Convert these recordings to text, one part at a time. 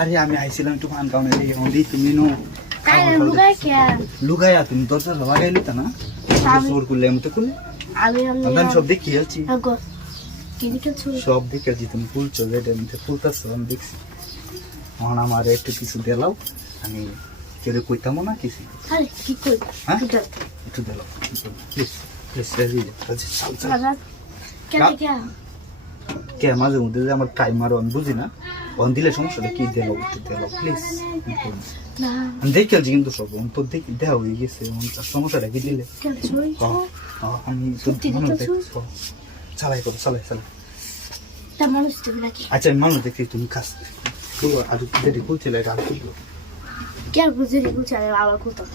আরে আমি আইছিলাম একটু পান পাওনে রে তুমি নো লুগায়া তুমি দরজা লাগাই লিতা না জোর করলে আমি তো করলে আমি সব দেখি আছি সব দেখে আছি তুমি ফুলছো যেটা আমি ফুলতাছো আমি দেখছি এখন আমার একটু কিছু দিলাও আমি কেউ কইতামও না কিছু হ্যাঁ একটু দিলাও প্লিজ কে মাঝে মধ্যে যে আমার টাইম মারো আমি বুঝি না অন দিলে সমস্যাটা কি দিল একটু দিল প্লিজ আমি দেখে আছি কিন্তু সব তো দেখি দেওয়া হয়ে গেছে সমস্যাটা কি দিলে আমি চালাই করো চালাই চালাই আচ্ছা আমি মানুষ দেখি তুমি কাজ আর যেটি খুলছিলে এটা আর খুললো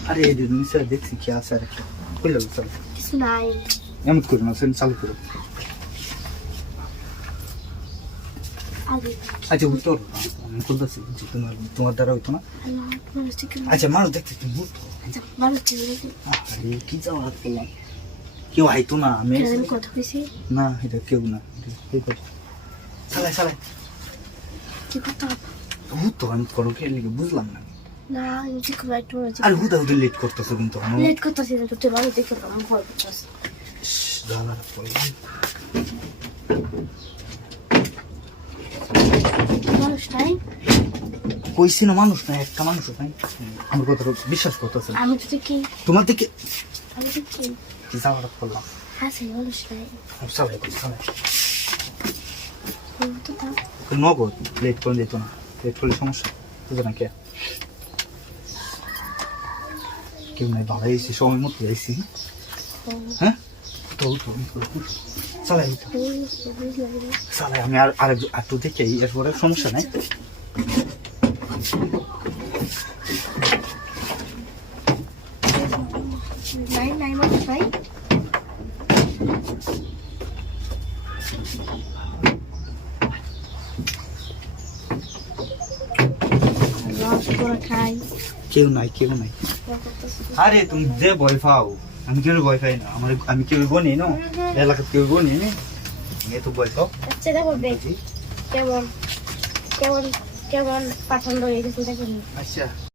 আরে নিশ্চয় দেখছি কি আছে আর একটা খুললো চালাই এমন করো না চালু করো আচ্ছা উত্তর আমি খুলতেছি তোমার দ্বারা হইতো না আচ্ছা মানুষ দেখতে তুমি আরে কি যাওয়া করলাম কেউ আইতো না আমি না এটা কেউ না চালাই চালাই তো আমি করো কে লিখে বুঝলাম না আর হুদা হুদা লেট করতেছো কিন্তু কইছি না মানুষ না একটা মানুষ নাই আমার কথা বিশ্বাস করতেছে তোমার দিকে কি যাওয়াটা করলাম নগদ লেট করে যেত না লেট করলে সমস্যা বুঝো না কে কেউ নাই ভালো এসেছি সময় মতো যাইছি হ্যাঁ তো চালাই চালাই আমি আর একটু দেখে এরপরে সমস্যা নাই কেউ নাই কেউ নাই আরে তুমি যে ভয় পাও আমি কেউ ভয় পাই না আমি কেউ বনি না এলাকা কেউ বনি না তো ভয় পাও কেমন কেমন কেমন পছন্দ হয়ে গেছে আচ্ছা